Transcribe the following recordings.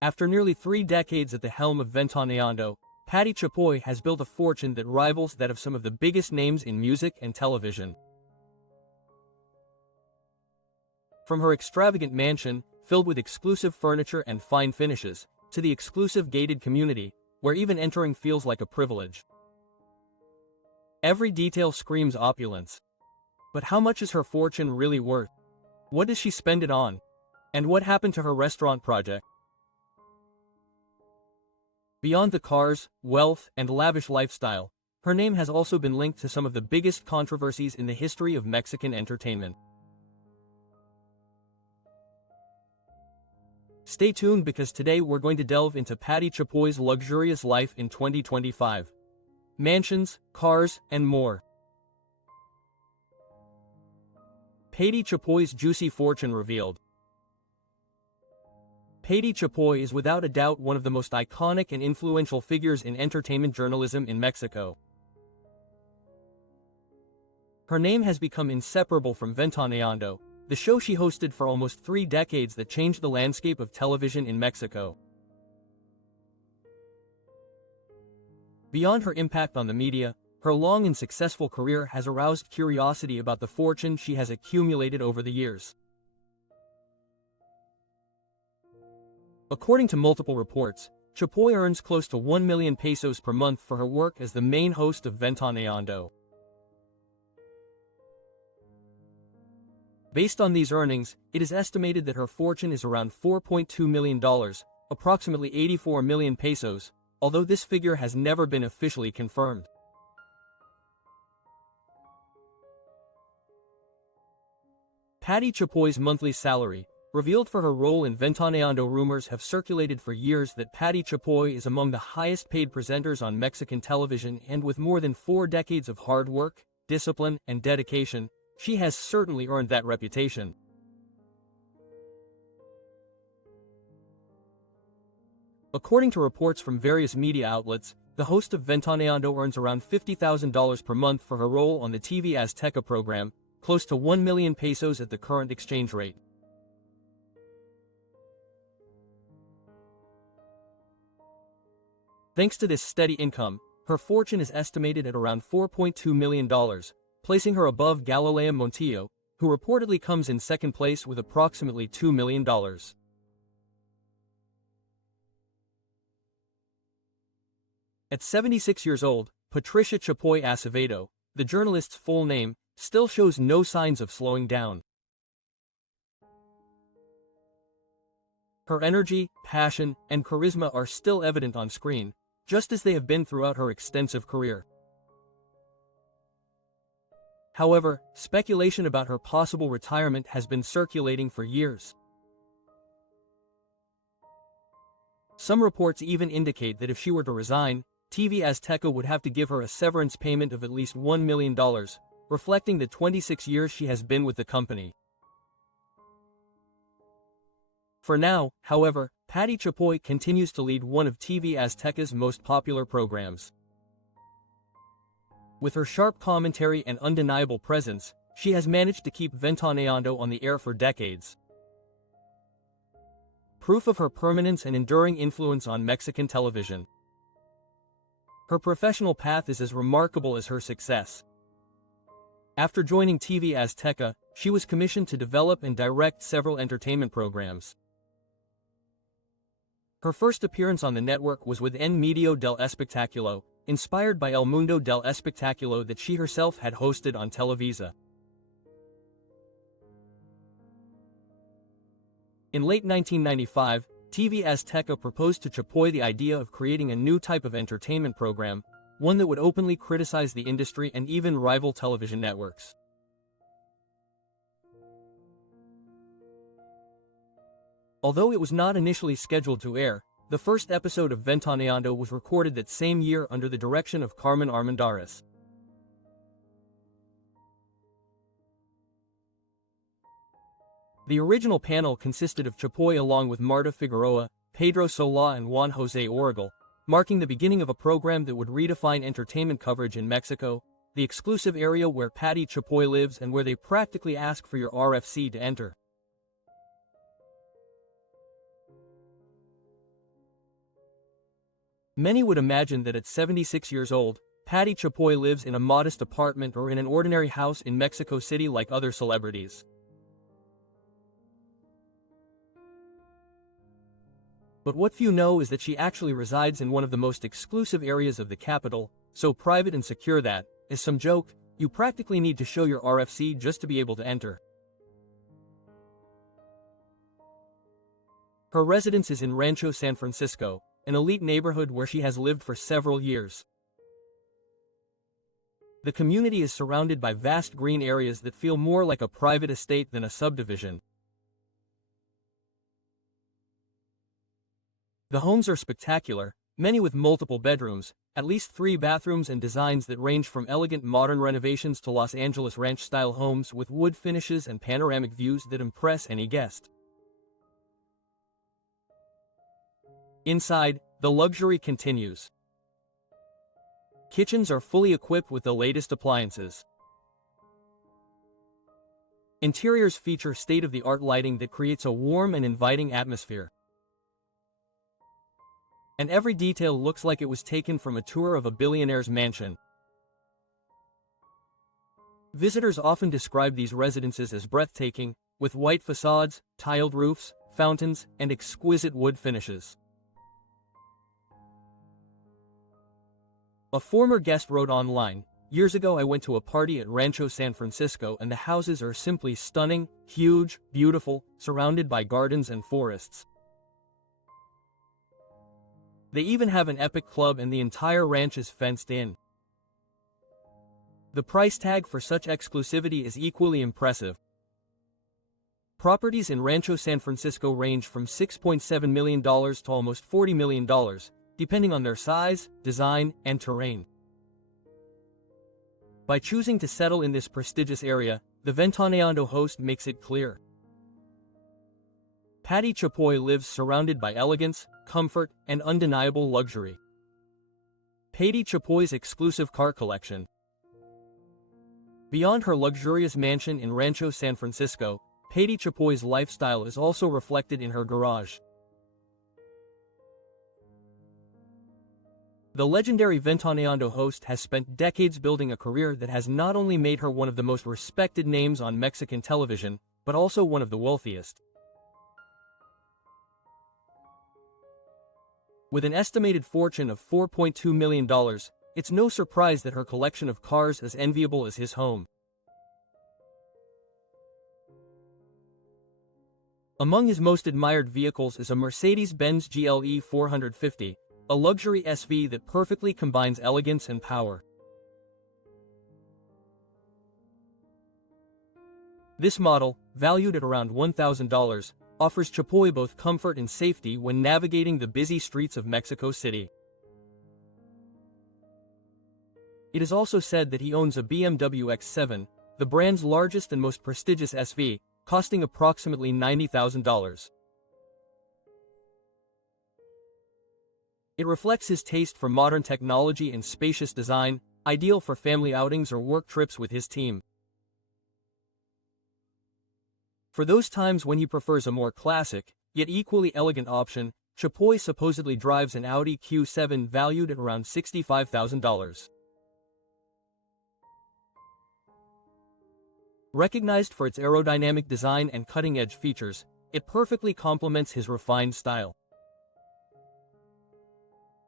After nearly 3 decades at the helm of Ventaneando, Pati Chapoy has built a fortune that rivals that of some of the biggest names in music and television. From her extravagant mansion, filled with exclusive furniture and fine finishes, to the exclusive gated community, where even entering feels like a privilege. Every detail screams opulence. But how much is her fortune really worth? What does she spend it on? And what happened to her restaurant project? Beyond the cars, wealth, and lavish lifestyle, her name has also been linked to some of the biggest controversies in the history of Mexican entertainment. Stay tuned because today we're going to delve into Pati Chapoy's luxurious life in 2025. Mansions, cars, and more. Pati Chapoy's juicy fortune revealed. Pati Chapoy is without a doubt one of the most iconic and influential figures in entertainment journalism in Mexico. Her name has become inseparable from Ventaneando, the show she hosted for almost 3 decades that changed the landscape of television in Mexico. Beyond her impact on the media, her long and successful career has aroused curiosity about the fortune she has accumulated over the years. According to multiple reports, Chapoy earns close to 1 million pesos per month for her work as the main host of Ventaneando. Based on these earnings, it is estimated that her fortune is around $4.2 million, approximately 84 million pesos, although this figure has never been officially confirmed. Pati Chapoy's monthly salary, revealed for her role in Ventaneando. Rumors have circulated for years that Pati Chapoy is among the highest-paid presenters on Mexican television, and with more than 4 decades of hard work, discipline, and dedication, she has certainly earned that reputation. According to reports from various media outlets, the host of Ventaneando earns around $50,000 per month for her role on the TV Azteca program, close to 1 million pesos at the current exchange rate. Thanks to this steady income, her fortune is estimated at around $4.2 million, placing her above Galilea Montijo, who reportedly comes in second place with approximately $2 million. At 76 years old, Patricia Chapoy Acevedo, the journalist's full name, still shows no signs of slowing down. Her energy, passion, and charisma are still evident on screen, just as they have been throughout her extensive career. However, speculation about her possible retirement has been circulating for years. Some reports even indicate that if she were to resign, TV Azteca would have to give her a severance payment of at least $1 million, reflecting the 26 years she has been with the company. For now, however, Pati Chapoy continues to lead one of TV Azteca's most popular programs. With her sharp commentary and undeniable presence, she has managed to keep Ventaneando on the air for decades. Proof of her permanence and enduring influence on Mexican television. Her professional path is as remarkable as her success. After joining TV Azteca, she was commissioned to develop and direct several entertainment programs. Her first appearance on the network was with En Medio del Espectáculo, inspired by El Mundo del Espectáculo that she herself had hosted on Televisa. In late 1995, TV Azteca proposed to Chapoy the idea of creating a new type of entertainment program, one that would openly criticize the industry and even rival television networks. Although it was not initially scheduled to air, the first episode of Ventaneando was recorded that same year under the direction of Carmen Armendariz. The original panel consisted of Chapoy along with Marta Figueroa, Pedro Sola and Juan Jose Origal, marking the beginning of a program that would redefine entertainment coverage in Mexico, the exclusive area where Pati Chapoy lives and where they practically ask for your RFC to enter. Many would imagine that at 76 years old, Pati Chapoy lives in a modest apartment or in an ordinary house in Mexico City like other celebrities. But what few know is that she actually resides in one of the most exclusive areas of the capital, so private and secure that, as some joke, you practically need to show your RFC just to be able to enter. Her residence is in Rancho San Francisco, an elite neighborhood where she has lived for several years. The community is surrounded by vast green areas that feel more like a private estate than a subdivision. The homes are spectacular, many with multiple bedrooms, at least 3 bathrooms, and designs that range from elegant modern renovations to Los Angeles ranch-style homes with wood finishes and panoramic views that impress any guest. Inside, the luxury continues. Kitchens are fully equipped with the latest appliances. Interiors feature state-of-the-art lighting that creates a warm and inviting atmosphere. And every detail looks like it was taken from a tour of a billionaire's mansion. Visitors often describe these residences as breathtaking, with white facades, tiled roofs, fountains, and exquisite wood finishes. A former guest wrote online, "Years ago I went to a party at Rancho San Francisco and the houses are simply stunning, huge, beautiful, surrounded by gardens and forests. They even have an epic club and the entire ranch is fenced in." The price tag for such exclusivity is equally impressive. Properties in Rancho San Francisco range from $6.7 million to almost $40 million, depending on their size, design, and terrain. By choosing to settle in this prestigious area, the Ventaneando host makes it clear. Pati Chapoy lives surrounded by elegance, comfort, and undeniable luxury. Pati Chapoy's exclusive car collection. Beyond her luxurious mansion in Rancho San Francisco, Pati Chapoy's lifestyle is also reflected in her garage. The legendary Ventaneando host has spent decades building a career that has not only made her one of the most respected names on Mexican television, but also one of the wealthiest. With an estimated fortune of $4.2 million, it's no surprise that her collection of cars is enviable as his home. Among his most admired vehicles is a Mercedes-Benz GLE 450, a luxury SV that perfectly combines elegance and power. This model, valued at around $1,000, offers Chapoy both comfort and safety when navigating the busy streets of Mexico City. It is also said that he owns a BMW X7, the brand's largest and most prestigious SV, costing approximately $90,000. It reflects his taste for modern technology and spacious design, ideal for family outings or work trips with his team. For those times when he prefers a more classic, yet equally elegant option, Chapoy supposedly drives an Audi Q7 valued at around $65,000. Recognized for its aerodynamic design and cutting-edge features, it perfectly complements his refined style.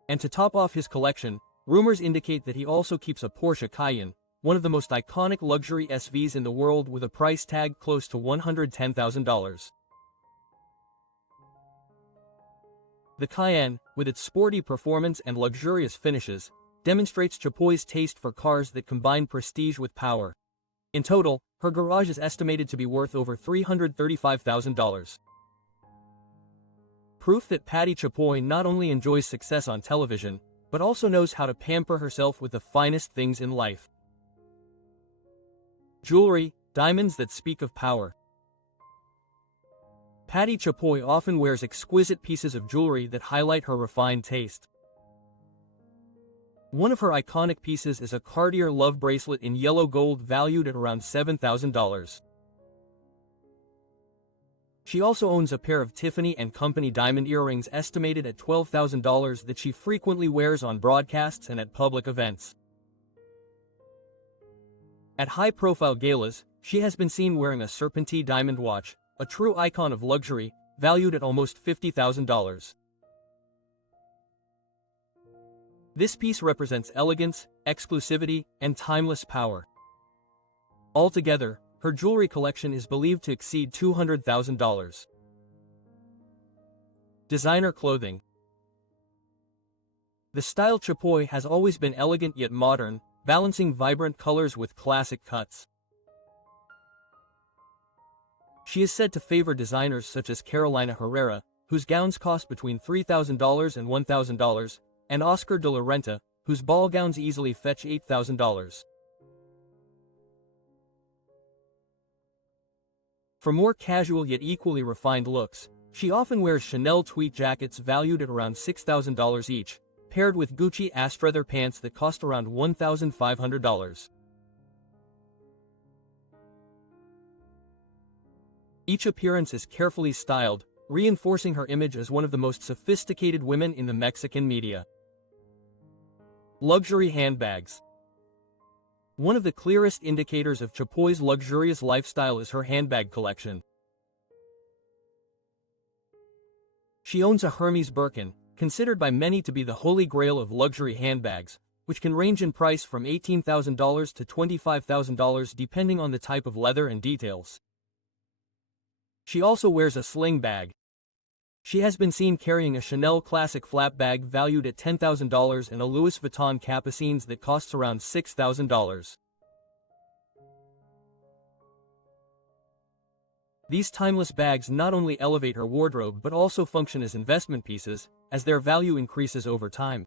And to top off his collection, rumors indicate that he also keeps a Porsche Cayenne, one of the most iconic luxury SVs in the world, with a price tag close to $110,000. The Cayenne, with its sporty performance and luxurious finishes, demonstrates Chapoy's taste for cars that combine prestige with power. In total, her garage is estimated to be worth over $335,000. Proof that Pati Chapoy not only enjoys success on television, but also knows how to pamper herself with the finest things in life. Jewelry, diamonds that speak of power. Pati Chapoy often wears exquisite pieces of jewelry that highlight her refined taste. One of her iconic pieces is a Cartier love bracelet in yellow gold valued at around $7,000. She also owns a pair of Tiffany & Company diamond earrings estimated at $12,000 that she frequently wears on broadcasts and at public events. At high-profile galas, she has been seen wearing a Serpentine diamond watch, a true icon of luxury, valued at almost $50,000. This piece represents elegance, exclusivity, and timeless power. Altogether, her jewelry collection is believed to exceed $200,000. Designer clothing. The style Chapoy has always been elegant yet modern, balancing vibrant colors with classic cuts. She is said to favor designers such as Carolina Herrera, whose gowns cost between $3,000 and $1,000, and Oscar de la Renta, whose ball gowns easily fetch $8,000. For more casual yet equally refined looks, she often wears Chanel tweed jackets valued at around $6,000 each, paired with Gucci ass-leather pants that cost around $1,500. Each appearance is carefully styled, reinforcing her image as one of the most sophisticated women in the Mexican media. Luxury handbags. One of the clearest indicators of Chapoy's luxurious lifestyle is her handbag collection. She owns a Hermes Birkin, considered by many to be the holy grail of luxury handbags, which can range in price from $18,000 to $25,000 depending on the type of leather and details. She also wears a sling bag. She has been seen carrying a Chanel Classic flap bag valued at $10,000 and a Louis Vuitton Capucines that costs around $6,000. These timeless bags not only elevate her wardrobe but also function as investment pieces, as their value increases over time.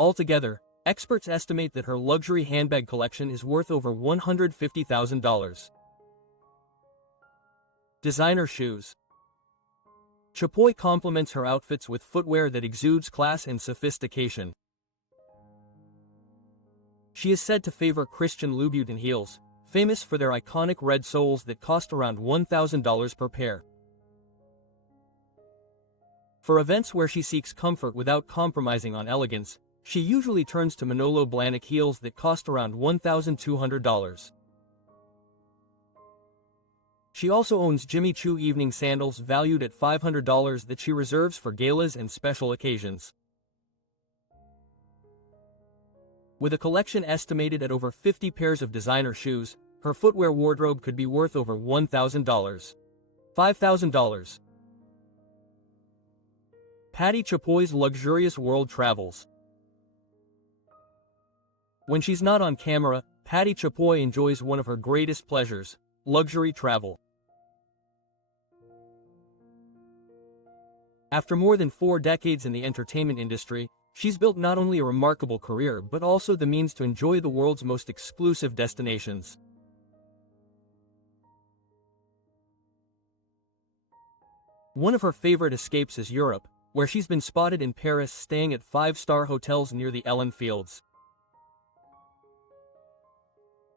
Altogether, experts estimate that her luxury handbag collection is worth over $150,000. Designer shoes. Chapoy complements her outfits with footwear that exudes class and sophistication. She is said to favor Christian Louboutin heels, famous for their iconic red soles that cost around $1,000 per pair. For events where she seeks comfort without compromising on elegance, she usually turns to Manolo Blahnik heels that cost around $1,200. She also owns Jimmy Choo evening sandals valued at $500 that she reserves for galas and special occasions. With a collection estimated at over 50 pairs of designer shoes, her footwear wardrobe could be worth over $1,000. $5,000. Pati Chapoy's luxurious world travels. When she's not on camera, Pati Chapoy enjoys one of her greatest pleasures, luxury travel. After more than 4 decades in the entertainment industry, she's built not only a remarkable career but also the means to enjoy the world's most exclusive destinations. One of her favorite escapes is Europe, where she's been spotted in Paris staying at 5-star hotels near the Ellen Fields.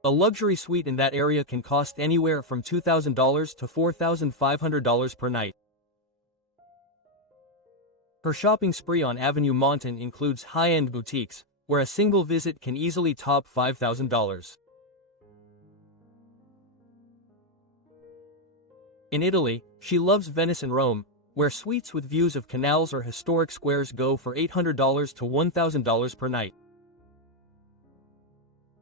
A luxury suite in that area can cost anywhere from $2,000 to $4,500 per night. Her shopping spree on Avenue Montaigne includes high-end boutiques, where a single visit can easily top $5,000. In Italy, she loves Venice and Rome, where suites with views of canals or historic squares go for $800 to $1,000 per night.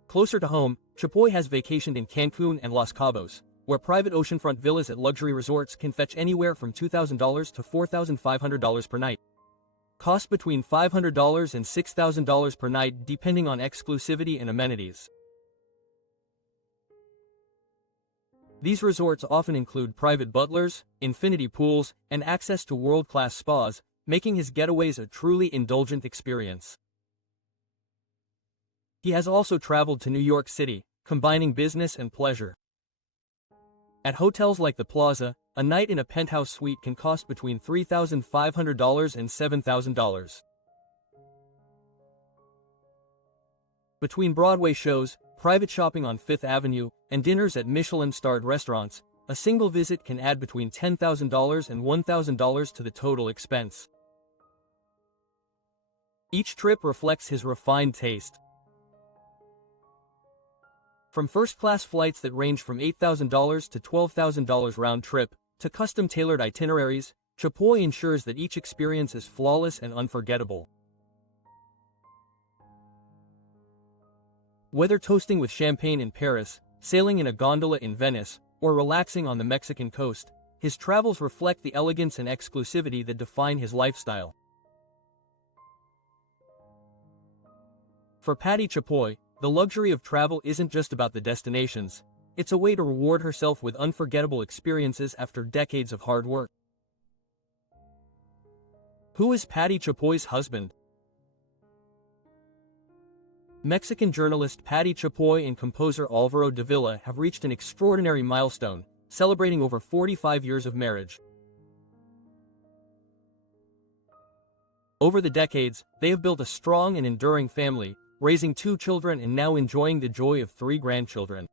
Closer to home, Chapoy has vacationed in Cancun and Los Cabos, where private oceanfront villas at luxury resorts can fetch anywhere from $2,000 to $4,500 per night. Cost between $500 and $6,000 per night depending on exclusivity and amenities. These resorts often include private butlers, infinity pools, and access to world-class spas, making his getaways a truly indulgent experience. He has also traveled to New York City, combining business and pleasure. At hotels like the Plaza, a night in a penthouse suite can cost between $3,500 and $7,000. Between Broadway shows, private shopping on Fifth Avenue, and dinners at Michelin-starred restaurants, a single visit can add between $10,000 and $1,000 to the total expense. Each trip reflects his refined taste. From first-class flights that range from $8,000 to $12,000 round trip, to custom-tailored itineraries, Chapoy ensures that each experience is flawless and unforgettable. Whether toasting with champagne in Paris, sailing in a gondola in Venice, or relaxing on the Mexican coast, his travels reflect the elegance and exclusivity that define his lifestyle. For Pati Chapoy, the luxury of travel isn't just about the destinations, it's a way to reward herself with unforgettable experiences after decades of hard work. Who is Pati Chapoy's husband? Mexican journalist Pati Chapoy and composer Álvaro Dávila have reached an extraordinary milestone, celebrating over 45 years of marriage. Over the decades, they have built a strong and enduring family, raising 2 children and now enjoying the joy of 3 grandchildren.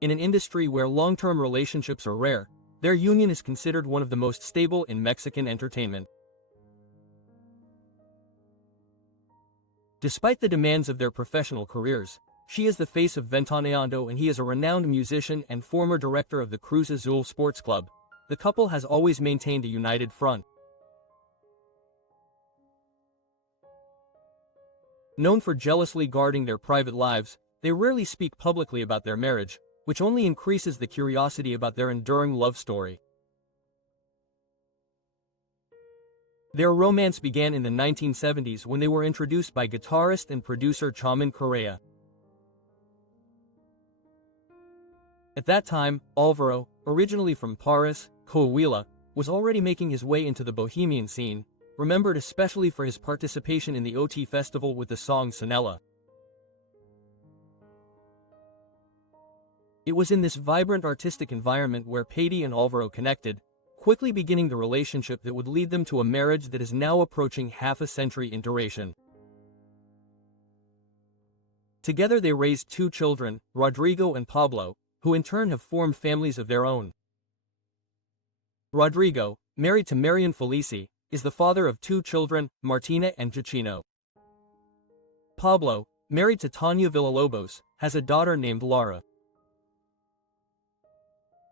In an industry where long-term relationships are rare, their union is considered one of the most stable in Mexican entertainment. Despite the demands of their professional careers, she is the face of Ventaneando and he is a renowned musician and former director of the Cruz Azul Sports Club. The couple has always maintained a united front. Known for jealously guarding their private lives, they rarely speak publicly about their marriage, which only increases the curiosity about their enduring love story. Their romance began in the 1970s when they were introduced by guitarist and producer Chaman Correa. At that time, Álvaro, originally from Paris, Coahuila, was already making his way into the bohemian scene, remembered especially for his participation in the OT festival with the song Sanela. It was in this vibrant artistic environment where Pati and Álvaro connected, quickly beginning the relationship that would lead them to a marriage that is now approaching half a century in duration. Together they raised 2 children, Rodrigo and Pablo, who in turn have formed families of their own. Rodrigo, married to Marian Felici, is the father of 2 children, Martina and Giacchino. Pablo, married to Tania Villalobos, has a daughter named Lara.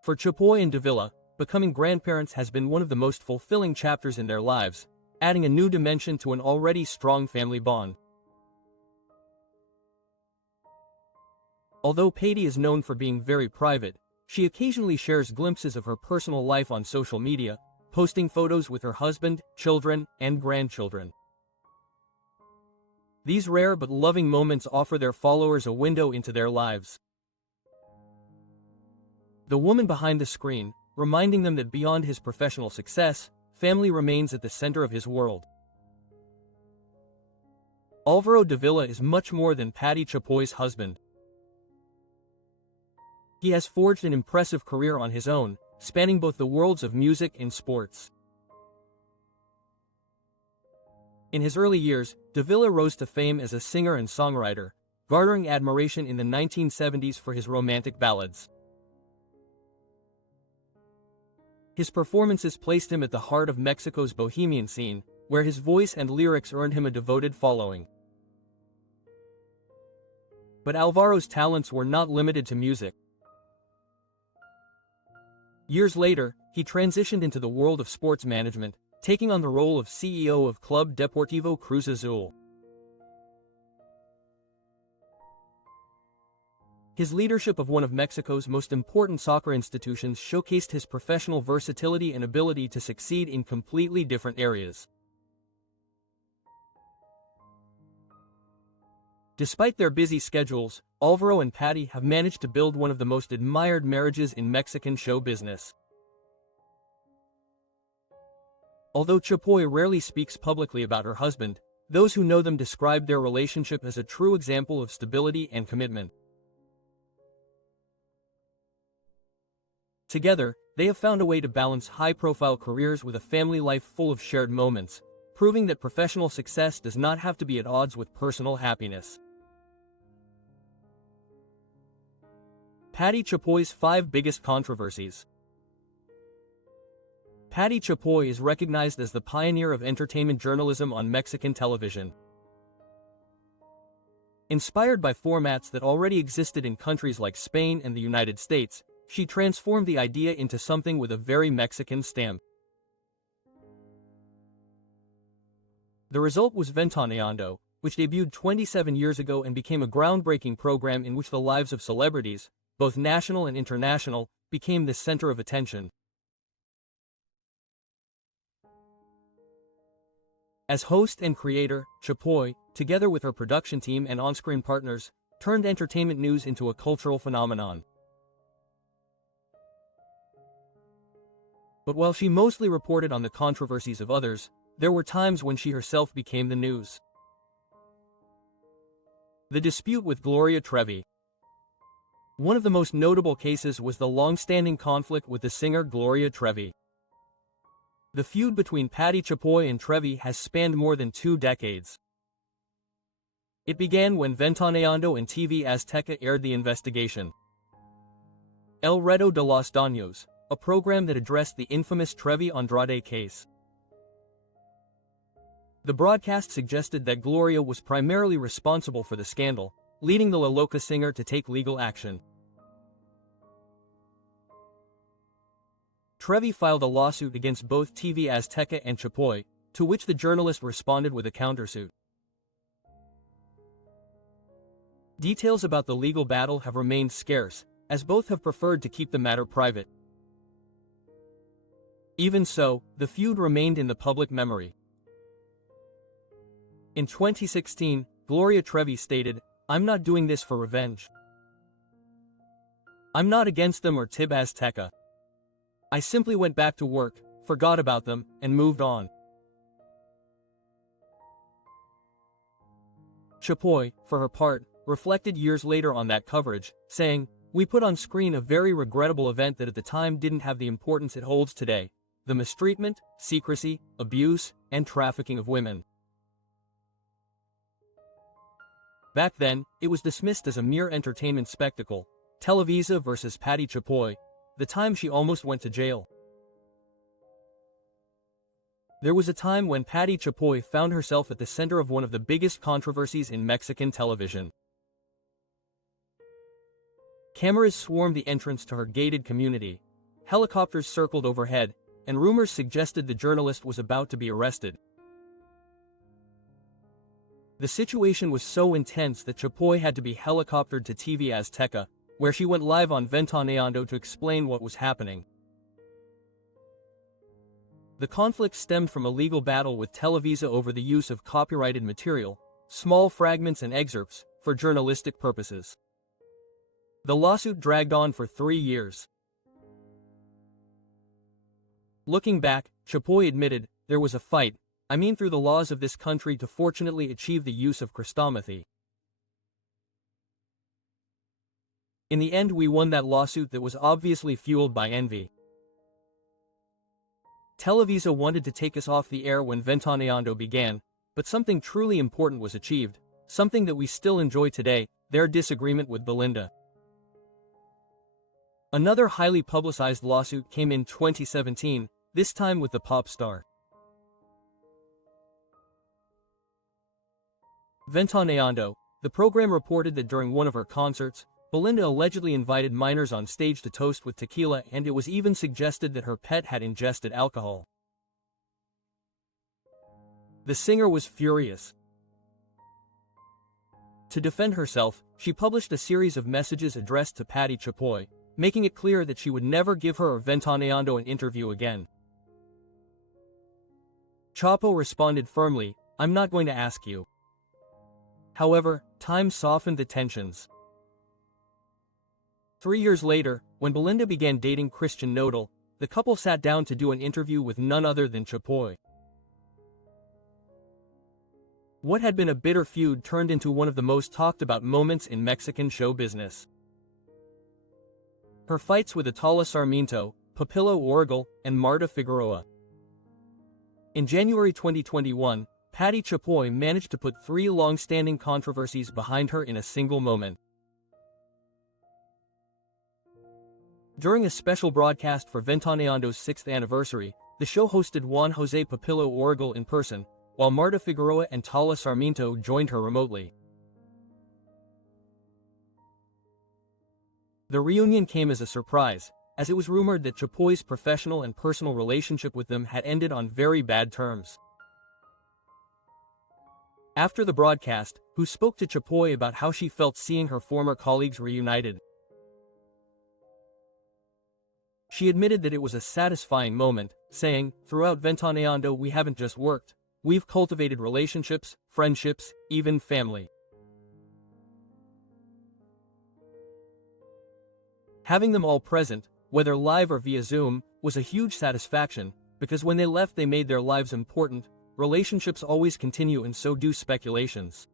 For Chapoy and Dávila, becoming grandparents has been one of the most fulfilling chapters in their lives, adding a new dimension to an already strong family bond. Although Pati is known for being very private, she occasionally shares glimpses of her personal life on social media, posting photos with her husband, children, and grandchildren. These rare but loving moments offer their followers a window into their lives. The woman behind the screen, reminding them that beyond his professional success, family remains at the center of his world. Álvaro Dávila is much more than Pati Chapoy's husband. He has forged an impressive career on his own, spanning both the worlds of music and sports. In his early years, Dávila rose to fame as a singer and songwriter, garnering admiration in the 1970s for his romantic ballads. His performances placed him at the heart of Mexico's bohemian scene, where his voice and lyrics earned him a devoted following. But Álvaro's talents were not limited to music. Years later, he transitioned into the world of sports management, taking on the role of CEO of Club Deportivo Cruz Azul. His leadership of one of Mexico's most important soccer institutions showcased his professional versatility and ability to succeed in completely different areas. Despite their busy schedules, Álvaro and Pati have managed to build one of the most admired marriages in Mexican show business. Although Chapoy rarely speaks publicly about her husband, those who know them describe their relationship as a true example of stability and commitment. Together, they have found a way to balance high-profile careers with a family life full of shared moments, proving that professional success does not have to be at odds with personal happiness. Pati Chapoy's 5 biggest controversies. Pati Chapoy is recognized as the pioneer of entertainment journalism on Mexican television. Inspired by formats that already existed in countries like Spain and the United States, she transformed the idea into something with a very Mexican stamp. The result was Ventaneando, which debuted 27 years ago and became a groundbreaking program in which the lives of celebrities, both national and international, became the center of attention. As host and creator, Chapoy, together with her production team and on-screen partners, turned entertainment news into a cultural phenomenon. But while she mostly reported on the controversies of others, there were times when she herself became the news. The dispute with Gloria Trevi. One of the most notable cases was the long-standing conflict with the singer Gloria Trevi. The feud between Pati Chapoy and Trevi has spanned more than 2 decades. It began when Ventaneando and TV Azteca aired the investigation. El Reto de los Daños, a program that addressed the infamous Trevi Andrade case. The broadcast suggested that Gloria was primarily responsible for the scandal, leading the La Loca singer to take legal action. Trevi filed a lawsuit against both TV Azteca and Chapoy, to which the journalist responded with a countersuit. Details about the legal battle have remained scarce, as both have preferred to keep the matter private. Even so, the feud remained in the public memory. In 2016, Gloria Trevi stated, "I'm not doing this for revenge. I'm not against them or TV Azteca. I simply went back to work, forgot about them, and moved on." Chapoy, for her part, reflected years later on that coverage, saying, "We put on screen a very regrettable event that at the time didn't have the importance it holds today: the mistreatment, secrecy, abuse, and trafficking of women. Back then, it was dismissed as a mere entertainment spectacle. Televisa versus Pati Chapoy, the time she almost went to jail." There was a time when Pati Chapoy found herself at the center of one of the biggest controversies in Mexican television. Cameras swarmed the entrance to her gated community, helicopters circled overhead, and rumors suggested the journalist was about to be arrested. The situation was so intense that Chapoy had to be helicoptered to TV Azteca, where she went live on Ventaneando to explain what was happening. The conflict stemmed from a legal battle with Televisa over the use of copyrighted material, small fragments and excerpts, for journalistic purposes. The lawsuit dragged on for 3 years. Looking back, Chapoy admitted, "There was a fight, through the laws of this country to fortunately achieve the use of Christomathy. In the end we won that lawsuit that was obviously fueled by envy. Televisa wanted to take us off the air when Ventaneando began, but something truly important was achieved, something that we still enjoy today: their disagreement with Belinda." Another highly publicized lawsuit came in 2017, this time with the pop star. Ventaneando, the program reported that during one of her concerts, Belinda allegedly invited minors on stage to toast with tequila, and it was even suggested that her pet had ingested alcohol. The singer was furious. To defend herself, she published a series of messages addressed to Pati Chapoy, making it clear that she would never give her or Ventaneando an interview again. Chapo responded firmly, "I'm not going to ask you." However, time softened the tensions. 3 years later, when Belinda began dating Christian Nodal, the couple sat down to do an interview with none other than Chapoy. What had been a bitter feud turned into one of the most talked about moments in Mexican show business. Her fights with Atala Sarmiento, Papillo Origel, and Marta Figueroa. In January 2021, Pati Chapoy managed to put 3 long-standing controversies behind her in a single moment. During a special broadcast for Ventaneando's 6th anniversary, the show hosted Juan Jose Papillo Orgal in person, while Marta Figueroa and Tala Sarmiento joined her remotely. The reunion came as a surprise, as it was rumored that Chapoy's professional and personal relationship with them had ended on very bad terms. After the broadcast, Who spoke to Chapoy about how she felt seeing her former colleagues reunited. She admitted that it was a satisfying moment, saying, "Throughout Ventaneando we haven't just worked, we've cultivated relationships, friendships, even family." Having them all present, whether live or via Zoom, was a huge satisfaction, because when they left they made their lives important. Relationships always continue and so do speculations.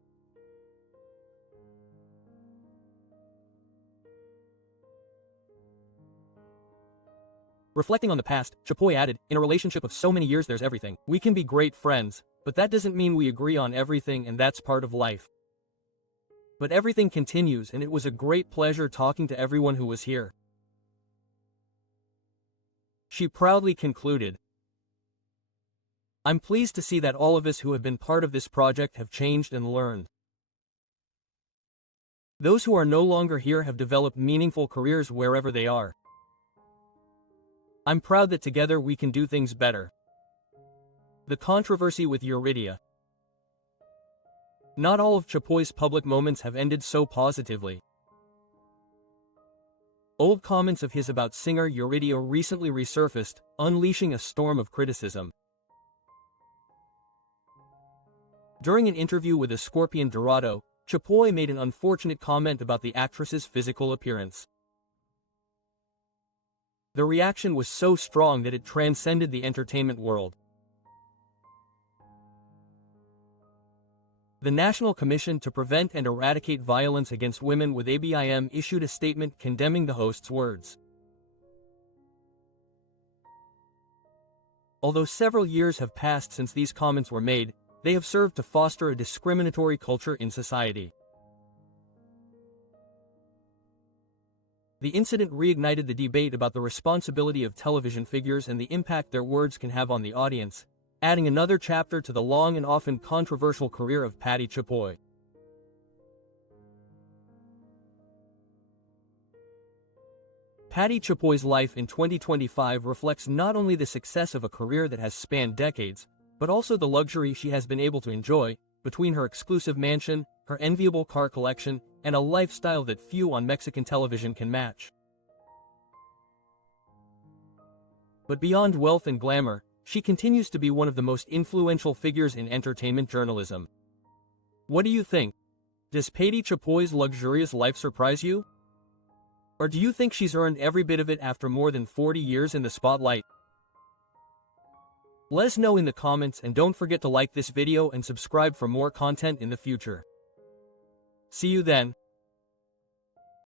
Reflecting on the past, Chapoy added, "In a relationship of so many years there's everything. We can be great friends, but that doesn't mean we agree on everything, and that's part of life. But everything continues, and it was a great pleasure talking to everyone who was here." She proudly concluded, "I'm pleased to see that all of us who have been part of this project have changed and learned. Those who are no longer here have developed meaningful careers wherever they are. I'm proud that together we can do things better." The controversy with Yuridia. Not all of Chapoy's public moments have ended so positively. Old comments of his about singer Yuridia recently resurfaced, unleashing a storm of criticism. During an interview with Escorpion Dorado, Chapoy made an unfortunate comment about the actress's physical appearance. The reaction was so strong that it transcended the entertainment world. The National Commission to Prevent and Eradicate Violence Against Women with ABIM issued a statement condemning the host's words. Although several years have passed since these comments were made, they have served to foster a discriminatory culture in society. The incident reignited the debate about the responsibility of television figures and the impact their words can have on the audience, adding another chapter to the long and often controversial career of Pati Chapoy. Pati Chapoy's life in 2025 reflects not only the success of a career that has spanned decades, but also the luxury she has been able to enjoy, between her exclusive mansion, her enviable car collection, and a lifestyle that few on Mexican television can match. But beyond wealth and glamour, she continues to be one of the most influential figures in entertainment journalism. What do you think? Does Pati Chapoy's luxurious life surprise you? Or do you think she's earned every bit of it after more than 40 years in the spotlight? Let us know in the comments, and don't forget to like this video and subscribe for more content in the future. See you then.